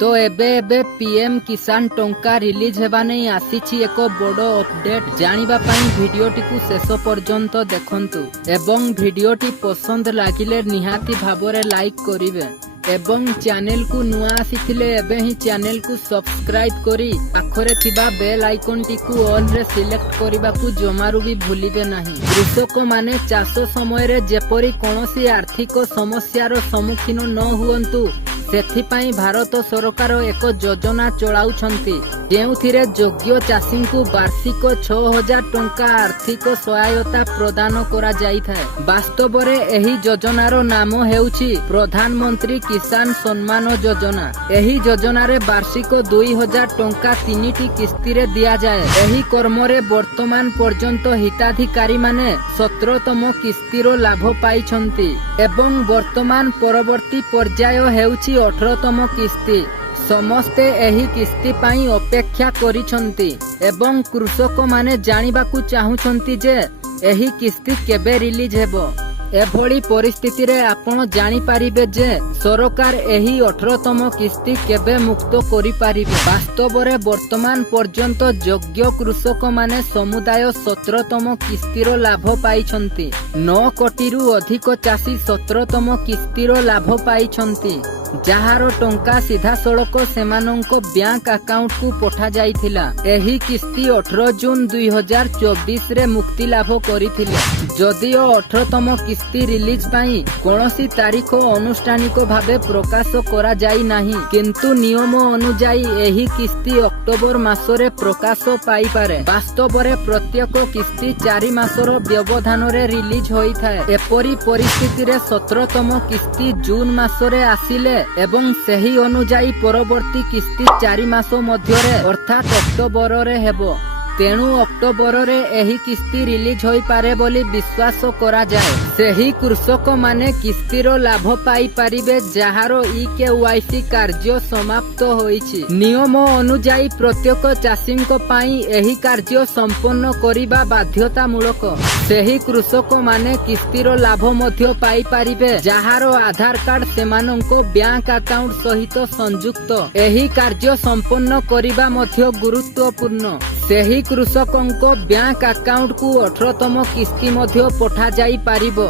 तो एबे पीएम किसान टंका रिलीज हेबा नहीं आसीछि एक बड़ अपडेट। जानिबा पई भिडियोटी को शेष पर्यंत देखंतु एवं भिडियोटी पसंद लागिले निहाती भाबरे लाइक करिवे एवं चैनल को नुआ आसीथिले एबे ही चैनल को सब्सक्राइब करी पाखरे थिबा बेल आइकन टी को ऑल रे सिलेक्ट करबा को जमारू भी भूलिबे नाही। कृषक माने चाष समय रे जेपरी कोनोसी आर्थिक समस्यार सम्मुखीन न हुअंतु सेथिपाई भारत सरकार एक योजना चलाउछंती जेउथिरे योग्य चाषी को वार्षिक 6000 टंका आर्थिक सहायता प्रदान करा जाइथाय। वास्तव रे एही योजनार नाम हेउछि प्रधानमंत्री किसान सम्मान योजना। एही योजना रे वार्षिक 2000 टंका 3टी किस्ती रे दिया जाए। एही कर्म रे वर्तमान पर्यंत हिताधिकारी माने 17तम किस्तीर लाभ पाइछंती एवं वर्तमान परवर्ती पर्याय हेउछि 18तम किस्ती। समस्ते एही किस्ती पाई अपेक्षा करिछंती एवं कृषक माने जानिबाकू चाहुछंती जे एही किस्ती केबे रिलीज हेबो। एभली परिस्थिति रे आपण जानि पारिबे जे सरकार एही 18तम किस्ती केबे मुक्त करि पारिबे। वास्तव रे वर्तमान पर्यंत योग्य कृषक माने समुदाय 17तम किस्तीर लाभ पाइछंती। 9 कोटीरू अधिक चाषी 17तम किस्तीर लाभ पाइछंती जहार टंका सीधा सड़क सेमानंको बैंक अकाउंट को पठा जाइथिला। एही किस्ती 18 जून 2024 रे मुक्ति लाभ करिथिले। जदियो 18तम किस्ती रिलीज पाई कोनोसी तारीख अनुष्ठानिक भाबे प्रकाश करा जाई नाही, किंतु नियम अनुजाई एही किस्ती अक्टोबर मासरे प्रकाश पाई पारे। वास्तव रे प्रत्येक किस्ती 4 मासर व्यवधान रे रिलीज होई थाए। एपरी परिस्थिति रे 17तम किस्ती जून मासरे आसिले एवं सही अनुजाई परवर्ती किस्ती 4 मास मध्यरे अर्थात अक्टोबर रे हेबो। तेणु अक्टोबर रे एही किस्ती रिलीज होई पारे बोली विश्वास करा जाए। सेही कृषक माने किस्तीर लाभ पाई पारिबे जहारो केवाईसी कार्य समाप्त होईछि। नियम अनुजाई प्रत्येक चाषींको पाई एही कार्य संपन्न करिबा बाध्यतामूलक। सेही कृषक माने किस्तीर लाभ मध्य पाई पारिबे जहारो आधार कार्ड सेमानंको बैंक अकाउंट सहित संयुक्त। एही कार्य संपन्न करिबा मध्य गुरुत्वपूर्ण। सेही कृषकंको बैंक अकाउंट को 18तम किस्ती मध्य पठा जाई पारिबो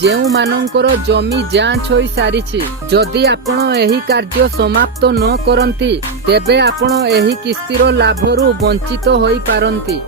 जेउ मानंकर जमी जांच होई सारिछि। जदि आपण एही कार्य समाप्त न करंती तेबे आपण एही किस्तीर लाभरू वंचित होई पारंती।